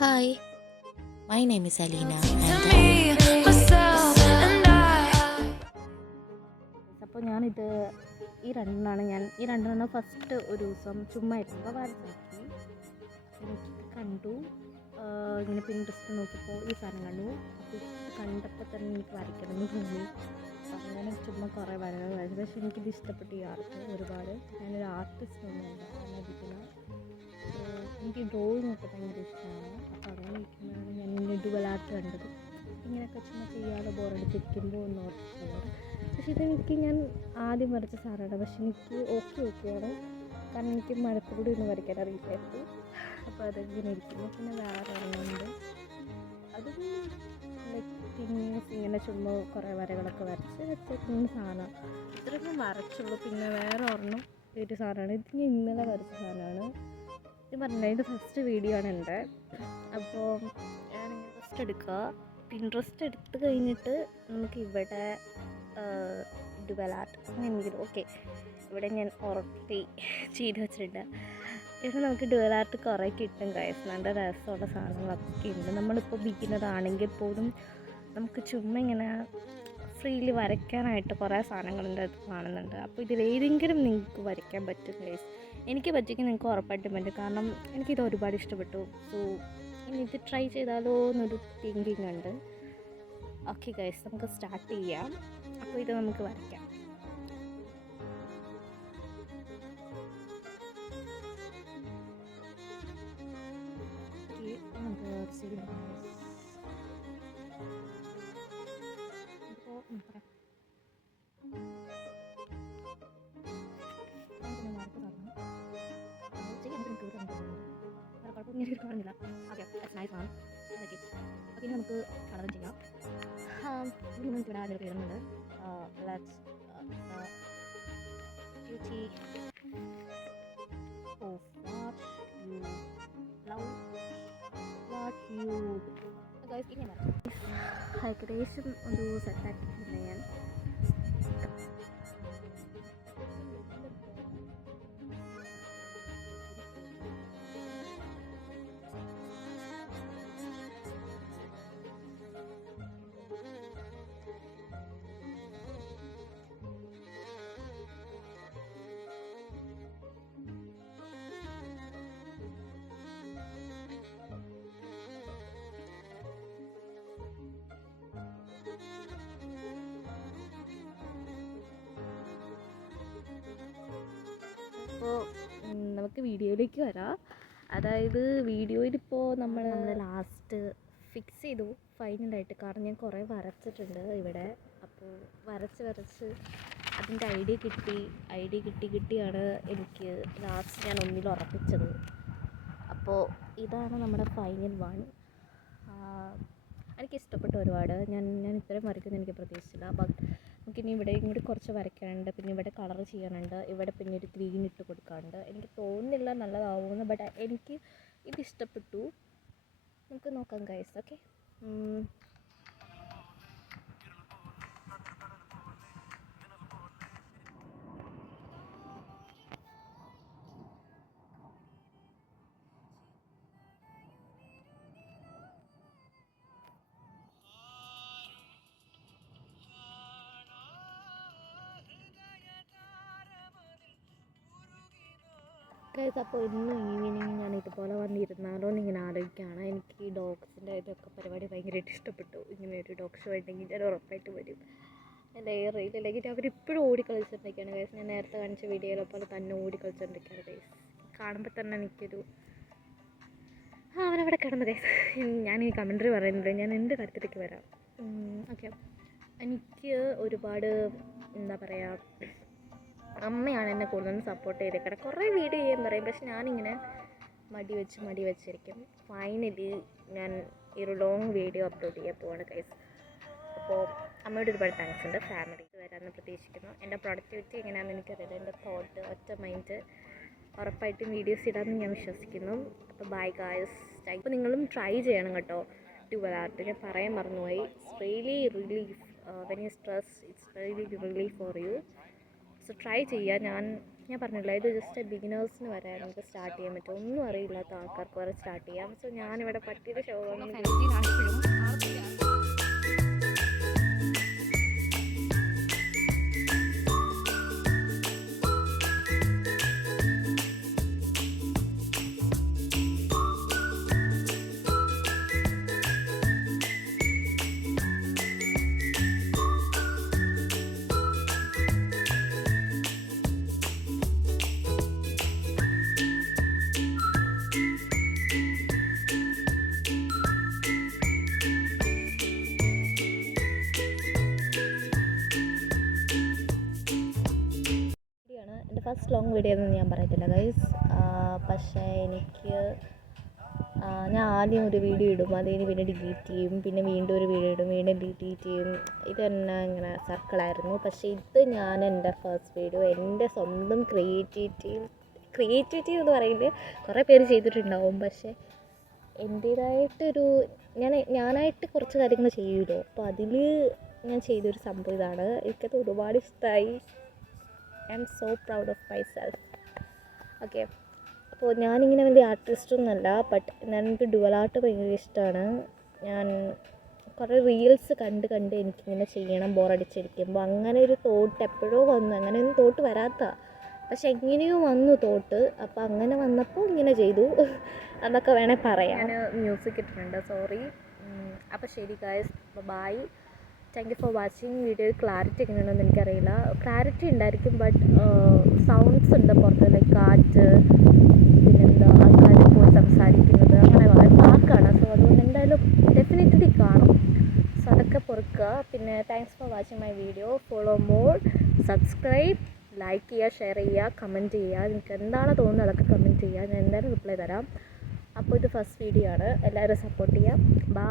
Hi, my name is Alina അപ്പോൾ ഞാനിത് ഈ രണ്ടെണ്ണം ഫസ്റ്റ് ഒരു ദിവസം ചുമ്മാ ഇരുന്നപ്പോൾ വരച്ച് നോക്കി. എനിക്കിത് കണ്ടു, ഇങ്ങനെ പിൻട്രസ്റ്റ് നോക്കിയപ്പോൾ ഈ സാധനം കണ്ടു. അപ്പോൾ ഇത് കണ്ടപ്പോൾ തന്നെ എനിക്ക് വരയ്ക്കണം എന്ന് തോന്നി. അങ്ങനെ ചുമ്മാ കുറേ വരകൾ വരച്ചു. പക്ഷേ എനിക്കിത് ഇഷ്ടപ്പെട്ടു ഈ ആർട്ട് ഒരുപാട്. ഞാനൊരു ആർട്ടിസ്റ്റ് ഒന്നുമല്ല അതിൽ. എനിക്ക് ഡ്രോയിങ് ഒക്കെ ഭയങ്കര ഇഷ്ടമാണ്. അപ്പോൾ അങ്ങനെ ഇരിക്കുമ്പോഴാണ് ഞാൻ ഇങ്ങനെ ഡുവൽ ആർട്ട് കണ്ടത്. ഇങ്ങനെയൊക്കെ ചുമ്മാ ചെയ്യാതെ ബോറടിച്ചിരിക്കുമ്പോൾ ഒന്ന് ഓർത്തിട്ടുള്ളത്. പക്ഷേ ഇതെനിക്ക് ഞാൻ ആദ്യം വരച്ച സാധനമാണ്. പക്ഷേ എനിക്ക് ഓക്കെയാണ്. കാരണം എനിക്ക് മഴക്കൂടി ഒന്ന് വരയ്ക്കാൻ അറിയില്ലായിരുന്നു. അപ്പോൾ അതെങ്ങനെ ഇരിക്കുന്നു. പിന്നെ വേറെ ഒരെണ്ണമുണ്ട്, അതും ലൈക്ക് തിങ്സ് ഇങ്ങനെ ചുമ്മാ കുറേ വരകളൊക്കെ വരച്ച് വെച്ചിരിക്കുന്ന സാധനം. ഇത്രയൊക്കെ വരച്ചുള്ളൂ. പിന്നെ വേറെ ഒരെണ്ണം ഒരു സാധനമാണ്. ഇത് ഞാൻ ഇന്നലെ വരച്ച സാധനമാണ്. ഇത് പറഞ്ഞില്ല, ഇത് ഫസ്റ്റ് വീഡിയോ ആണ് എൻ്റെ. അപ്പോൾ ഞാനിങ്ങനെ ഫസ്റ്റ് എടുക്കുക, പിൻട്രസ്റ്റ് എടുത്ത് കഴിഞ്ഞിട്ട് നമുക്ക് ഇവിടെ ഡുവൽ ആർട്ട് അങ്ങനെ എന്തെങ്കിലും ഓക്കെ ഇവിടെ ഞാൻ ഉറപ്പി ചെയ്ത് വെച്ചിട്ടുണ്ട്. ഇവിടെ നമുക്ക് ഡുവൽ ആർട്ട് കുറേ കിട്ടും ഗൈസ്. നല്ല രസമുള്ള സാധനങ്ങളൊക്കെ ഉണ്ട്. നമ്മളിപ്പോൾ ബിഗിനർ ആണെങ്കിൽ പോലും നമുക്ക് ചുമ്മാ ഇങ്ങനെ ഫ്രീലി വരയ്ക്കാനായിട്ട് കുറേ സാധനങ്ങളുണ്ട്, അത് കാണുന്നുണ്ട്. അപ്പോൾ ഇതിലേതെങ്കിലും നിങ്ങൾക്ക് വരയ്ക്കാൻ പറ്റും ഗൈസ്. എനിക്ക് പറ്റിയെങ്കിൽ നിങ്ങൾക്ക് ഉറപ്പായിട്ടും പറ്റും. കാരണം എനിക്കിത് ഒരുപാട് ഇഷ്ടപ്പെട്ടു. സോ ഇനി ഇത് ട്രൈ ചെയ്താലോ എന്നൊരു തിങ്കിങ് ഉണ്ട്. ഓക്കെ ഗൈസ്, നമുക്ക് സ്റ്റാർട്ട് ചെയ്യാം. അപ്പോൾ ഇത് നമുക്ക് വരയ്ക്കാം. കാണുന്നില്ല. ഓക്കെ, നൈസ് ആണ്. ഓക്കെ, ഇനി നമുക്ക് കളറും ചെയ്യാം. നമുക്ക് ഇവിടെ അതിൽ എഴുതുന്നുണ്ട് let's beauty of what you love, what you guys ഇങ്ങനെ ഏകദേശം ഒരു സെറ്റാക്കിയിട്ടുണ്ട് ഞാൻ. അപ്പോൾ നമുക്ക് വീഡിയോയിലേക്ക് വരാം. അതായത് വീഡിയോയിലിപ്പോൾ നമ്മൾ ലാസ്റ്റ് ഫിക്സ് ചെയ്തു ഫൈനലായിട്ട്. കാരണം ഞാൻ കുറേ വരച്ചിട്ടുണ്ട് ഇവിടെ. അപ്പോൾ വരച്ച് അതിൻ്റെ ഐഡിയ കിട്ടിയാണ് എനിക്ക് ലാസ്റ്റ് ഞാൻ ഒന്നിൽ ഉറപ്പിച്ചത്. അപ്പോൾ ഇതാണ് നമ്മുടെ ഫൈനൽ വൺ. എനിക്കിഷ്ടപ്പെട്ടു ഒരുപാട്. ഞാൻ ഇത്രയും വരയ്ക്കുമെന്ന് എനിക്ക് പ്രതീക്ഷിച്ചില്ല. ബട്ട് നമുക്കിനി ഇവിടെയും കൂടി കുറച്ച് വരയ്ക്കാനുണ്ട്. പിന്നെ ഇവിടെ കളർ ചെയ്യാനുണ്ട്. ഇവിടെ പിന്നെ ഒരു ഗ്രീൻ ഇട്ട് കൊടുക്കാനുണ്ട്. എനിക്ക് തോന്നുന്നില്ല നല്ലതാവുമെന്ന്. ബട്ട് എനിക്ക് ഇതിഷ്ടപ്പെട്ടു. നമുക്ക് നോക്കാം ഗൈസ്. Okay, guys. അപ്പോൾ ഇന്ന് ഈവനിങ് ഞാൻ ഇതുപോലെ വന്നിരുന്നാലോ എന്നിങ്ങനെ ആലോചിക്കുകയാണ്. എനിക്ക് ഈ ഡോഗ്സിൻ്റെ ഇതൊക്കെ പരിപാടി ഭയങ്കരമായിട്ട് ഇഷ്ടപ്പെട്ടു. ഇങ്ങനെ ഒരു ഡോഗ് ഷോ ഉണ്ടെങ്കിൽ ഞാൻ ഉറപ്പായിട്ട് വരും. എൻ്റെ റീലില്ലെങ്കിൽ അവരിപ്പോഴും ഓടിക്കളിച്ചിട്ടുണ്ടാക്കിയാണ് ഗൈസ്. ഞാൻ നേരത്തെ കാണിച്ച വീഡിയോയിലെ പോലെ തന്നെ ഓടിക്കളിച്ചിട്ടുണ്ടാക്കിയാണ് ഗൈസ്. കാണുമ്പോൾ തന്നെ എനിക്കൊരു അവനവിടെ കിടന്നു ഗൈസ്. ഞാൻ ഈ കമൻട്രി പറയുന്നത് ഞാൻ എൻ്റെ കാര്യത്തിലേക്ക് വരാം. ഓക്കെ, എനിക്ക് ഒരുപാട് എന്താ പറയുക, അമ്മയാണ് എന്നെ കൂടുതലും സപ്പോർട്ട് ചെയ്തേക്കണം. കുറേ വീഡിയോ ചെയ്യാൻ പറയും, പക്ഷെ ഞാനിങ്ങനെ മടി വെച്ചിരിക്കും. ഫൈനലി ഞാൻ ഈ ഒരു ലോങ് വീഡിയോ അപ്ലോഡ് ചെയ്യാൻ പോവാണ് ഗൈസ്. അപ്പോൾ അമ്മയോട് ഒരുപാട് താങ്ക്സ് ഉണ്ട്. ഫാമിലി വരാമെന്ന് പ്രതീക്ഷിക്കുന്നു. എൻ്റെ പ്രൊഡക്ടിവിറ്റി എങ്ങനെയാണെന്ന് എനിക്കറിയില്ല. എൻ്റെ തോട്ട് ഒറ്റ മൈൻഡ് ഉറപ്പായിട്ടും വീഡിയോസ് ഇടാമെന്ന് ഞാൻ വിശ്വസിക്കുന്നു. അപ്പോൾ ബൈ ഗായ്സ്. അപ്പോൾ നിങ്ങളും ട്രൈ ചെയ്യണം കേട്ടോ ഡുവൽ ആർട്ട്. ഞാൻ പറയാൻ മറന്നുപോയി. It's really relief when you stress. It's really relief for you. So try ചെയ്യുക. ഞാൻ ഞാൻ പറഞ്ഞില്ല, ഇത് ജസ്റ്റ് ബിഗിനേഴ്സിന് വരെ നമുക്ക് സ്റ്റാർട്ട് ചെയ്യാൻ പറ്റും. ഒന്നും അറിയില്ലാത്ത ആൾക്കാർക്ക് വരെ സ്റ്റാർട്ട് ചെയ്യാം. സോ ഞാനിവിടെ പട്ടിയുടെ ഷോ എൻ്റെ ഫസ്റ്റ് ലോങ് വീഡിയോ ഒന്നും ഞാൻ പറയത്തില്ല ഗൈസ്. പക്ഷേ ഞാൻ ആദ്യം ഒരു വീഡിയോ ഇടും, അതിന് പിന്നെ ഡിലീറ്റ് ചെയ്യും, പിന്നെ വീണ്ടും ഒരു വീഡിയോ ഇടും, വീണ്ടും ഡിലീറ്റ് ചെയ്യും. ഇത് തന്നെ ഇങ്ങനെ സർക്കിളായിരുന്നു. പക്ഷേ ഇത് ഞാൻ എൻ്റെ ഫസ്റ്റ് വീഡിയോ എൻ്റെ സ്വന്തം ക്രിയേറ്റിവിറ്റി എന്ന് പറയുന്നത് കുറേ പേര് ചെയ്തിട്ടുണ്ടാവും. പക്ഷേ എൻ്റേതായിട്ടൊരു ഞാനായിട്ട് കുറച്ച് കാര്യങ്ങൾ ചെയ്യുമല്ലോ, അപ്പോൾ അതിൽ ഞാൻ ചെയ്തൊരു സംഭവം ഇതാണ്. എനിക്കത് ഒരുപാട് ഇഷ്ടമായി. I am so proud of myself. Okay, അപ്പോൾ ഞാനിങ്ങനെ വലിയ ആർട്ടിസ്റ്റൊന്നുമല്ല, ബട്ട് എനിക്ക് ഡുവൽ ആർട്ട് ഭയങ്കര ഇഷ്ടമാണ്. ഞാൻ കുറേ റീൽസ് കണ്ട് എനിക്കിങ്ങനെ ചെയ്യണം ബോറടിച്ചിരിക്കുമ്പോൾ. അങ്ങനെ ഒരു തോട്ട് എപ്പോഴോ വന്നു. അങ്ങനെയൊന്നും തോട്ട് വരാത്ത, പക്ഷെ എങ്ങനെയോ വന്നു തോട്ട്. അപ്പോൾ അങ്ങനെ വന്നപ്പോൾ ഇങ്ങനെ ചെയ്തു എന്നൊക്കെ വേണേൽ പറയാം. ഞാൻ മ്യൂസിക് ഇട്ടിട്ടുണ്ട്, സോറി. അപ്പോൾ ശരി guys, bye. Thank you for watching. Video clarity എങ്ങനെയാണെന്ന് എനിക്കറിയില്ല. ക്ലാരിറ്റി ഉണ്ടായിരിക്കും, ബട്ട് സൗണ്ട്സ് ഉണ്ട് പുറത്ത്, ലൈക്ക് കാറ്റ്, പിന്നെന്താ ആൾക്കാർ പോയി സംസാരിക്കുന്നത്, അങ്ങനെ വളരെ പാർക്കാണ്. സോ അതുകൊണ്ട് എന്തായാലും ഡെഫിനറ്റ്ലി കാണും. സോ അതൊക്കെ പൊറുക്കുക. പിന്നെ thanks for watching my video. Follow more, subscribe, like ചെയ്യുക, ഷെയർ ചെയ്യുക, കമൻറ്റ് ചെയ്യുക. നിങ്ങൾക്ക് എന്താണ് തോന്നുന്നത് അതൊക്കെ കമൻറ്റ് ചെയ്യുക. ഞാൻ എന്തായാലും റിപ്ലൈ തരാം. അപ്പോൾ ഇത് ഫസ്റ്റ് വീഡിയോ ആണ്, എല്ലാവരും സപ്പോർട്ട് ചെയ്യാം. ബൈ.